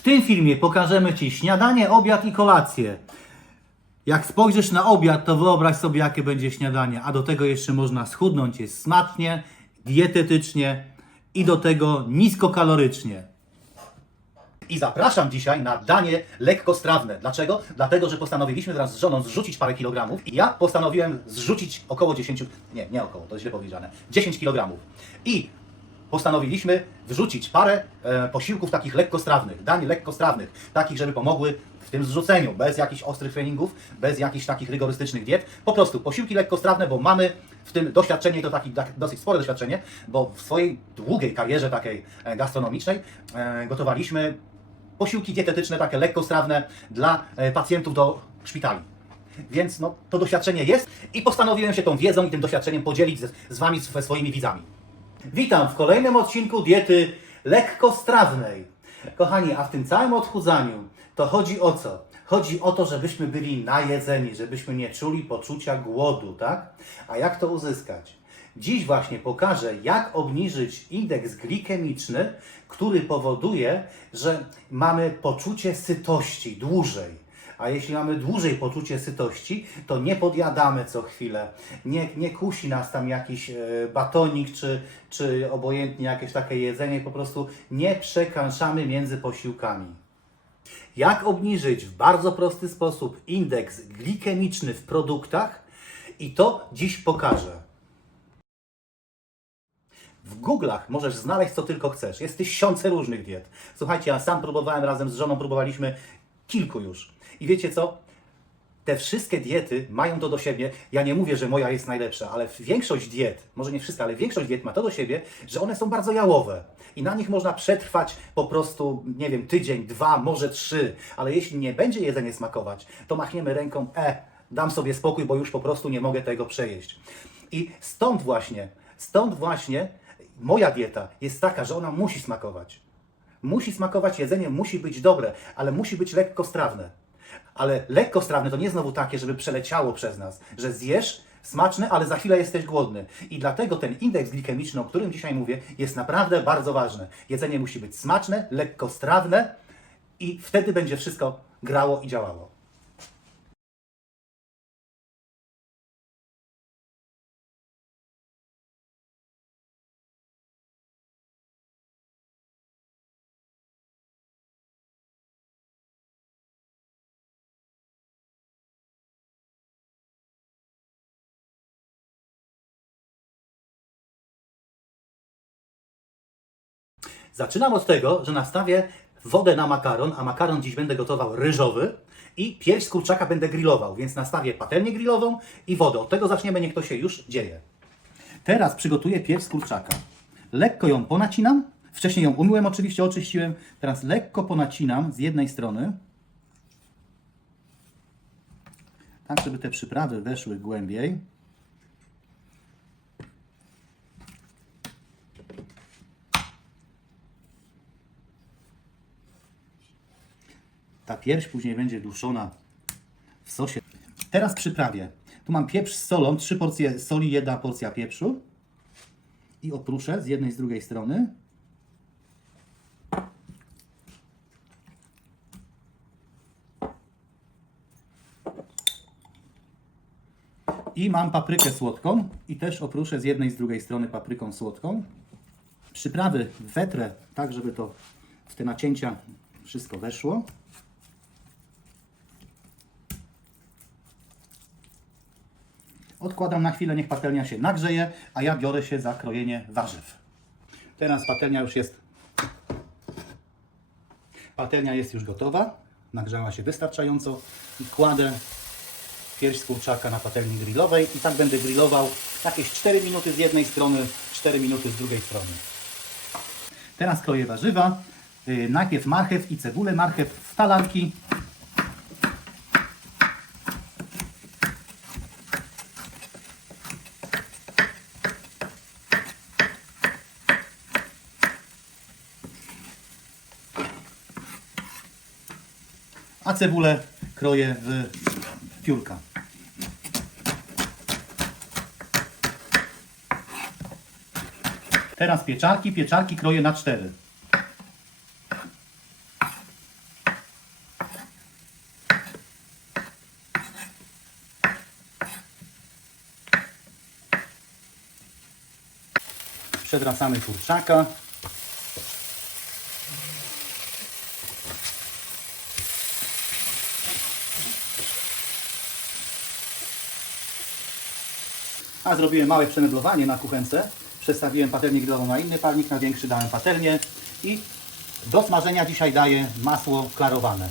W tym filmie pokażemy Ci śniadanie, obiad i kolację. Jak spojrzysz na obiad, to wyobraź sobie, jakie będzie śniadanie, a do tego jeszcze można schudnąć. Jest smacznie, dietetycznie i do tego niskokalorycznie. I zapraszam dzisiaj na danie lekkostrawne. Dlaczego? Dlatego, że postanowiliśmy wraz z żoną zrzucić parę kilogramów. I ja postanowiłem zrzucić około 10, nie około, to źle powiedziane, 10 kilogramów. I postanowiliśmy wrzucić parę posiłków takich lekkostrawnych, dań lekkostrawnych, takich, żeby pomogły w tym zrzuceniu, bez jakichś ostrych treningów, bez jakichś takich rygorystycznych diet. Po prostu posiłki lekkostrawne, bo mamy w tym doświadczenie, to takie dosyć spore doświadczenie, bo w swojej długiej karierze takiej gastronomicznej gotowaliśmy posiłki dietetyczne, takie lekkostrawne dla pacjentów do szpitali. Więc no, to doświadczenie jest i postanowiłem się tą wiedzą i tym doświadczeniem podzielić z Wami, ze swoimi widzami. Witam w kolejnym odcinku diety lekkostrawnej. Kochani, a w tym całym odchudzaniu to chodzi o co? Chodzi o to, żebyśmy byli najedzeni, żebyśmy nie czuli poczucia głodu, tak? A jak to uzyskać? Dziś właśnie pokażę, jak obniżyć indeks glikemiczny, który powoduje, że mamy poczucie sytości dłużej. A jeśli mamy dłużej poczucie sytości, to nie podjadamy co chwilę, nie kusi nas tam jakiś batonik, czy obojętnie jakieś takie jedzenie, po prostu nie przekręcamy między posiłkami. Jak obniżyć w bardzo prosty sposób indeks glikemiczny w produktach? I to dziś pokażę. W Google'ach możesz znaleźć co tylko chcesz. Jest tysiące różnych diet. Słuchajcie, ja sam próbowałem, razem z żoną próbowaliśmy kilku już. I wiecie co? Te wszystkie diety mają to do siebie, ja nie mówię, że moja jest najlepsza, ale większość diet, może nie wszystkie, ale większość diet ma to do siebie, że one są bardzo jałowe. I na nich można przetrwać po prostu, nie wiem, tydzień, 2, może 3. Ale jeśli nie będzie jedzenie smakować, to machniemy ręką, dam sobie spokój, bo już po prostu nie mogę tego przejeść. I stąd właśnie moja dieta jest taka, że ona musi smakować. Musi smakować, jedzenie musi być dobre, ale musi być lekkostrawne. Ale lekkostrawne to nie znowu takie, żeby przeleciało przez nas, że zjesz smaczne, ale za chwilę jesteś głodny. I dlatego ten indeks glikemiczny, o którym dzisiaj mówię, jest naprawdę bardzo ważny. Jedzenie musi być smaczne, lekkostrawne i wtedy będzie wszystko grało i działało. Zaczynam od tego, że nastawię wodę na makaron, a makaron dziś będę gotował ryżowy i pierś z kurczaka będę grillował, więc nastawię patelnię grillową i wodę. Od tego zaczniemy, niech to się już dzieje. Teraz przygotuję pierś z kurczaka. Lekko ją ponacinam. Wcześniej ją umyłem, oczywiście oczyściłem. Teraz lekko ponacinam z jednej strony, tak żeby te przyprawy weszły głębiej. Ta pierś później będzie duszona w sosie. Teraz przyprawię. Tu mam pieprz z solą, 3 porcje soli, 1 porcja pieprzu. I oprószę z jednej, z drugiej strony. I mam paprykę słodką i też oprószę z jednej, z drugiej strony papryką słodką. Przyprawy wetrę tak, żeby to w te nacięcia wszystko weszło. Odkładam na chwilę, niech patelnia się nagrzeje, a ja biorę się za krojenie warzyw. Teraz patelnia jest już gotowa, nagrzała się wystarczająco i kładę pierś z kurczaka na patelni grillowej i tak będę grillował jakieś 4 minuty z jednej strony, 4 minuty z drugiej strony. Teraz kroję warzywa, najpierw marchew i cebulę, marchew w talarki. A cebulę kroję w piórka. Teraz pieczarki kroję na 4. Przewracamy kurczaka. A zrobiłem małe przemeblowanie na kuchence. Przestawiłem patelnię grillową na inny palnik, na większy dałem patelnię i do smażenia dzisiaj daję masło klarowane.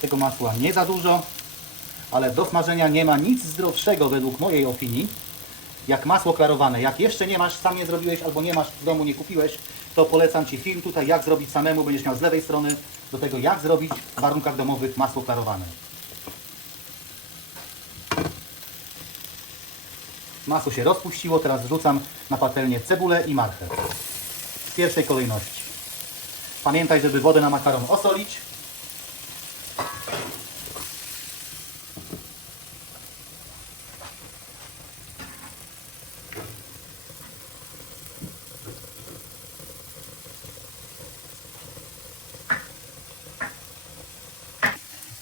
Tego masła nie za dużo, ale do smażenia nie ma nic zdrowszego według mojej opinii jak masło klarowane. Jak jeszcze nie masz, sam nie zrobiłeś albo nie masz w domu, nie kupiłeś, to polecam Ci film tutaj jak zrobić samemu. Będziesz miał z lewej strony do tego jak zrobić w warunkach domowych masło klarowane. Masło się rozpuściło, teraz wrzucam na patelnię cebulę i marchew. W pierwszej kolejności. Pamiętaj, żeby wodę na makaron osolić.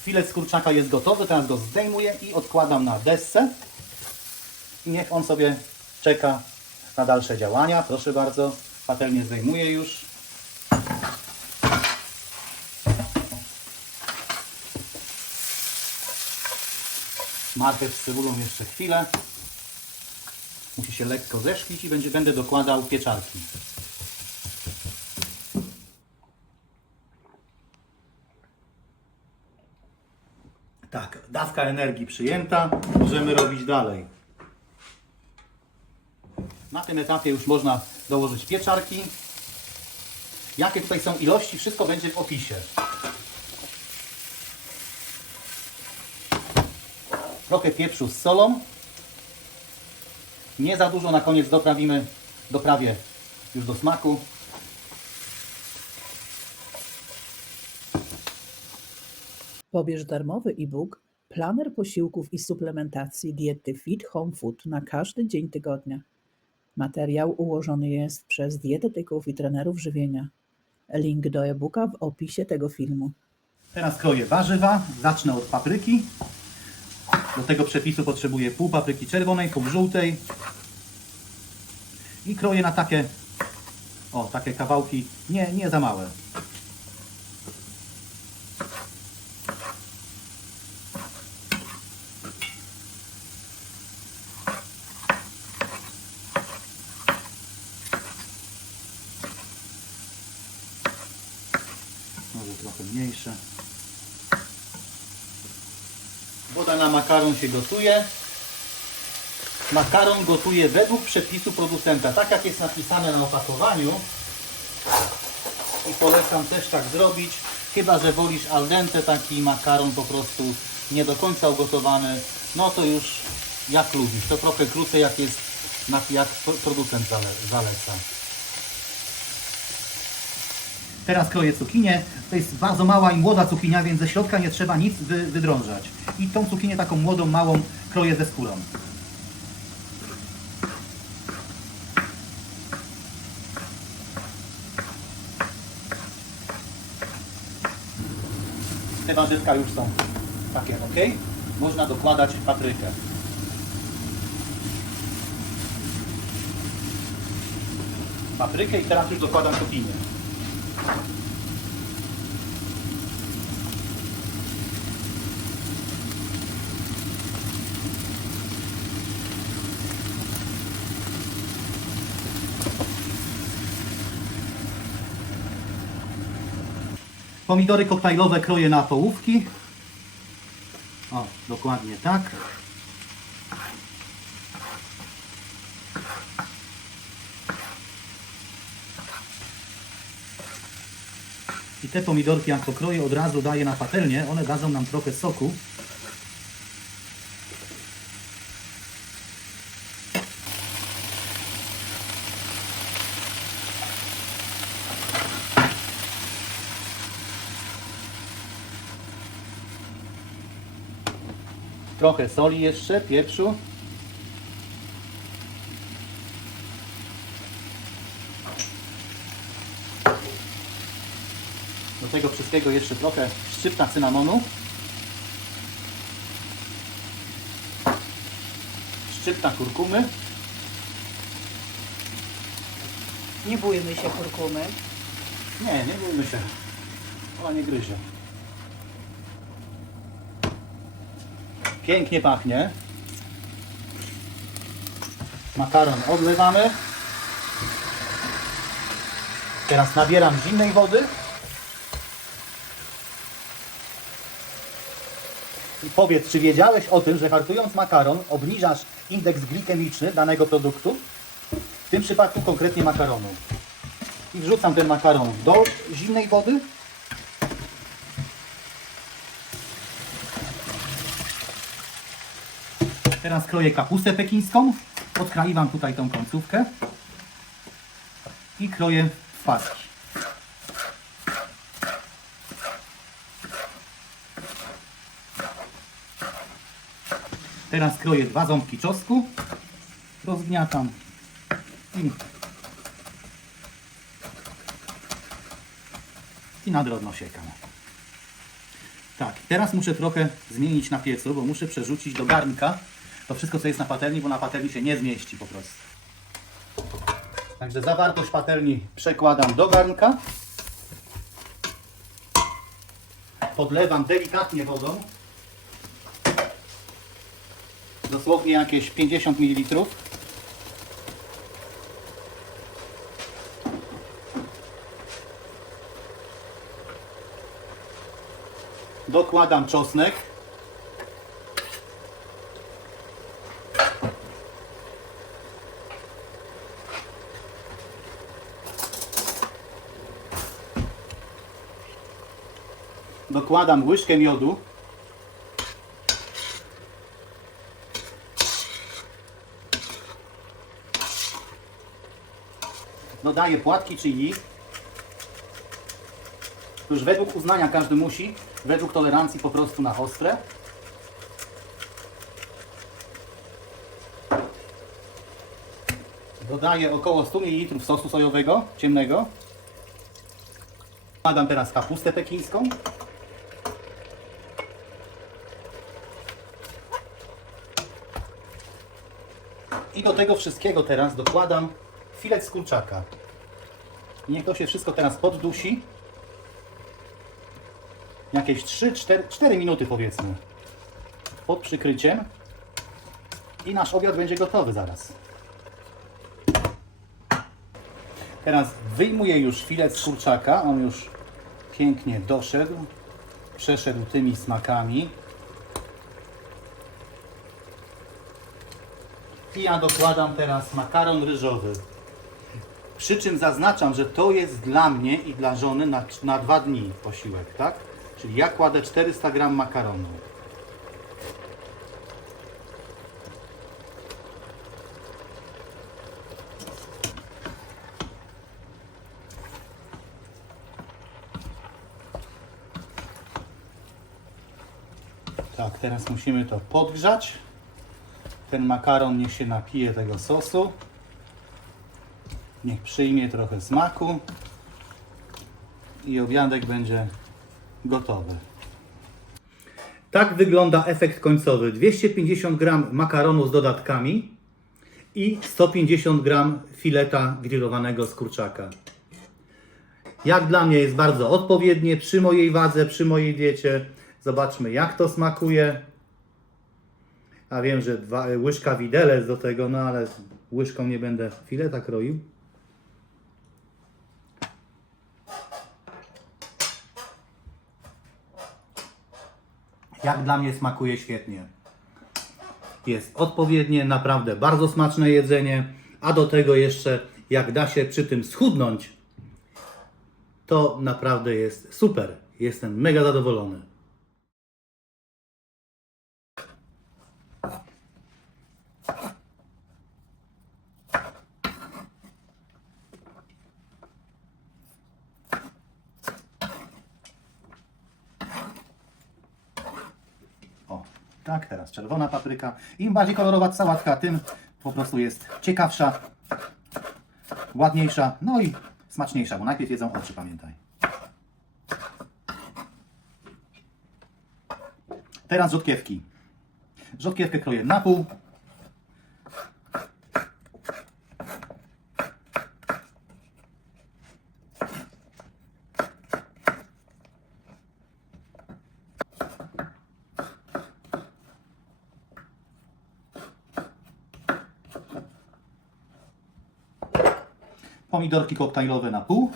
Filet z kurczaka jest gotowy, teraz go zdejmuję i odkładam na desce. I niech on sobie czeka na dalsze działania. Proszę bardzo, patelnię zdejmuję już. Marchew z cebulą jeszcze chwilę. Musi się lekko zeszklić i będę dokładał pieczarki. Tak, dawka energii przyjęta. Możemy robić dalej. Na tym etapie już można dołożyć pieczarki. Jakie tutaj są ilości, wszystko będzie w opisie. Trochę pieprzu z solą. Nie za dużo, na koniec doprawię już do smaku. Pobierz darmowy e-book Planer posiłków i suplementacji diety Fit Home Food na każdy dzień tygodnia. Materiał ułożony jest przez dietetyków i trenerów żywienia. Link do e-booka w opisie tego filmu. Teraz kroję warzywa. Zacznę od papryki. Do tego przepisu potrzebuję pół papryki czerwonej, pół żółtej. I kroję na takie kawałki, nie za małe. Może trochę mniejsze. Woda na makaron się gotuje. Makaron gotuję według przepisu producenta, tak jak jest napisane na opakowaniu. I polecam też tak zrobić, chyba że wolisz al dente taki makaron po prostu nie do końca ugotowany, no to już jak lubisz. To trochę krócej jak producent zaleca. Teraz kroję cukinię. To jest bardzo mała i młoda cukinia, więc ze środka nie trzeba nic wydrążać. I tą cukinię taką młodą, małą kroję ze skórą. Te warzywka już są takie ok. Można dokładać paprykę. Paprykę i teraz już dokładam cukinię. Pomidory koktajlowe kroję na połówki. O, dokładnie tak. I te pomidorki jak pokroję od razu daję na patelnię. One dadzą nam trochę soku. Trochę soli jeszcze, pieprzu. Do tego wszystkiego jeszcze trochę szczypta cynamonu. Szczypta kurkumy. Nie bójmy się kurkumy. Nie bójmy się. Ona nie gryzie. Pięknie pachnie. Makaron odlewamy. Teraz nabieram zimnej wody. I powiedz, czy wiedziałeś o tym, że hartując makaron obniżasz indeks glikemiczny danego produktu? W tym przypadku konkretnie makaronu. I wrzucam ten makaron do zimnej wody. Teraz kroję kapustę pekińską. Odkraiwam tutaj tą końcówkę. I kroję w paski. Teraz kroję 2 ząbki czosnku. Rozgniatam. I na drobno siekam. Tak, teraz muszę trochę zmienić na piecu, bo muszę przerzucić do garnka to wszystko, co jest na patelni, bo na patelni się nie zmieści po prostu. Także zawartość patelni przekładam do garnka. Podlewam delikatnie wodą. Dosłownie jakieś 50 ml. Dokładam czosnek. Dokładam łyżkę miodu. Dodaję płatki chili. Już według uznania każdy musi, według tolerancji po prostu na ostre. Dodaję około 100 ml sosu sojowego, ciemnego. Dodam teraz kapustę pekińską. I do tego wszystkiego teraz dokładam filet z kurczaka. Niech to się wszystko teraz poddusi. Jakieś 3-4 minuty powiedzmy. Pod przykryciem. I nasz obiad będzie gotowy zaraz. Teraz wyjmuję już filet z kurczaka. On już pięknie doszedł. Przeszedł tymi smakami. I ja dokładam teraz makaron ryżowy. Przy czym zaznaczam, że to jest dla mnie i dla żony na 2 dni posiłek, tak? Czyli ja kładę 400 g makaronu. Tak, teraz musimy to podgrzać. Ten makaron niech się napije tego sosu. Niech przyjmie trochę smaku. I obiadek będzie gotowy. Tak wygląda efekt końcowy. 250 g makaronu z dodatkami i 150 g fileta grillowanego z kurczaka. Jak dla mnie jest bardzo odpowiednie przy mojej wadze, przy mojej diecie. Zobaczmy, jak to smakuje. A wiem, że łyżka widelec do tego, no ale łyżką nie będę fileta kroił. Jak dla mnie smakuje świetnie. Jest odpowiednie, naprawdę bardzo smaczne jedzenie, a do tego jeszcze jak da się przy tym schudnąć, to naprawdę jest super. Jestem mega zadowolony. O, tak, teraz czerwona papryka. Im bardziej kolorowa sałatka, tym po prostu jest ciekawsza, ładniejsza, no i smaczniejsza, bo najpierw jedzą oczy, pamiętaj. Teraz rzodkiewki. Rzodkiewkę kroję na pół. Pomidorki koktajlowe na pół.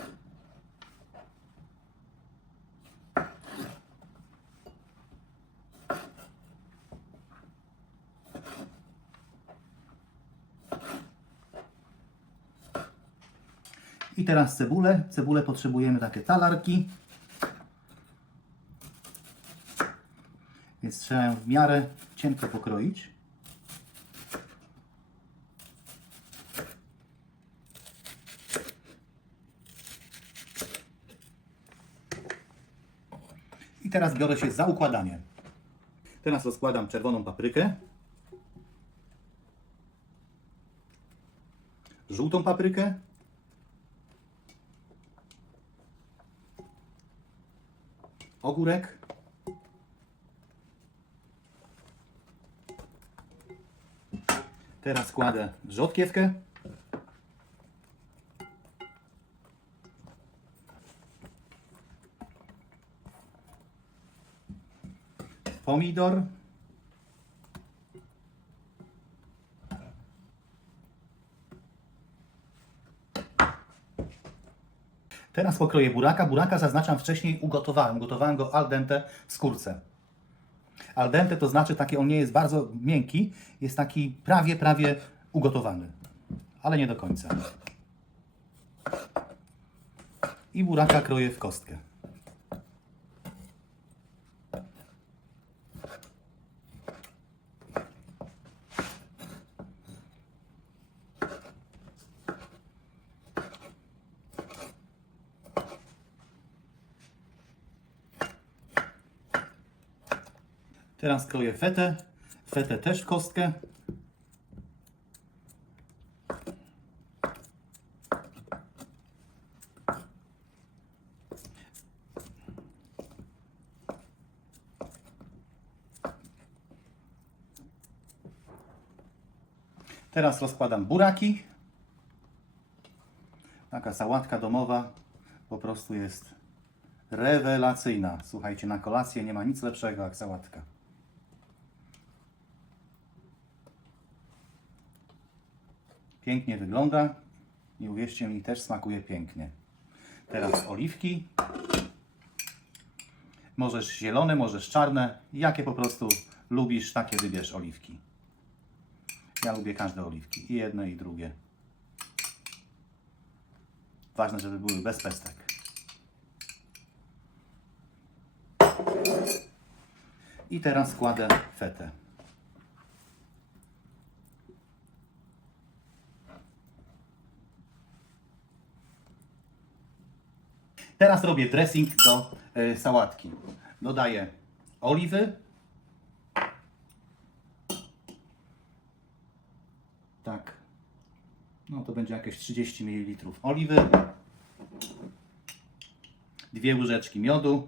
I teraz cebulę. Cebulę potrzebujemy takie talarki. Więc trzeba ją w miarę cienko pokroić. I teraz biorę się za układanie. Teraz rozkładam czerwoną paprykę, żółtą paprykę, ogórek, teraz kładę rzodkiewkę, pomidor, teraz pokroję buraka. Buraka zaznaczam wcześniej ugotowałem. Gotowałem go al dente w skórce. Al dente to znaczy taki, on nie jest bardzo miękki, jest taki prawie ugotowany, ale nie do końca. I buraka kroję w kostkę. Teraz kroję fetę. Fetę też w kostkę. Teraz rozkładam buraki. Taka sałatka domowa po prostu jest rewelacyjna. Słuchajcie, na kolację nie ma nic lepszego jak sałatka. Pięknie wygląda i uwierzcie mi, też smakuje pięknie. Teraz oliwki. Możesz zielone, możesz czarne. Jakie po prostu lubisz, takie wybierz oliwki. Ja lubię każde oliwki. I jedne, i drugie. Ważne, żeby były bez pestek. I teraz kładę fetę. Teraz robię dressing do sałatki. Dodaję oliwy. Tak. No to będzie jakieś 30 ml oliwy. 2 łyżeczki miodu.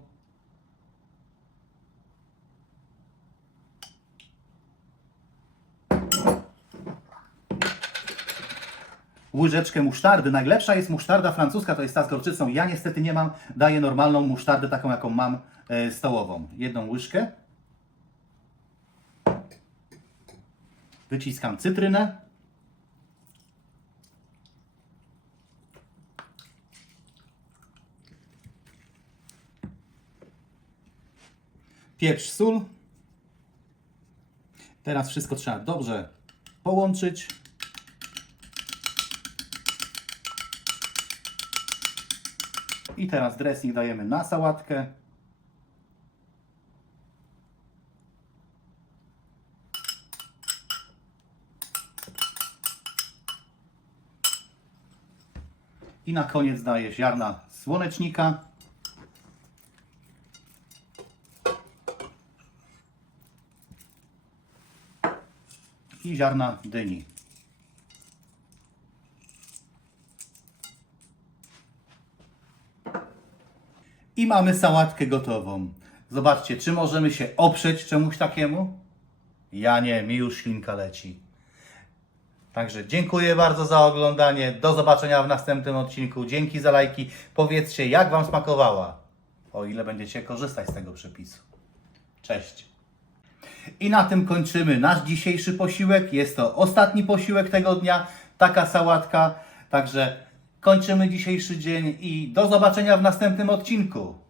Łyżeczkę musztardy. Najlepsza jest musztarda francuska, to jest ta z gorczycą. Ja niestety nie mam, daję normalną musztardę, taką jaką mam, stołową. 1 łyżkę. Wyciskam cytrynę. Pieprz, sól. Teraz wszystko trzeba dobrze połączyć. I teraz dressing dajemy na sałatkę. I na koniec daję ziarna słonecznika. I ziarna dyni. I mamy sałatkę gotową. Zobaczcie, czy możemy się oprzeć czemuś takiemu? Ja nie, mi już ślinka leci. Także dziękuję bardzo za oglądanie. Do zobaczenia w następnym odcinku. Dzięki za lajki. Powiedzcie, jak Wam smakowała. O ile będziecie korzystać z tego przepisu. Cześć. I na tym kończymy nasz dzisiejszy posiłek. Jest to ostatni posiłek tego dnia. Taka sałatka. Także kończymy dzisiejszy dzień i do zobaczenia w następnym odcinku.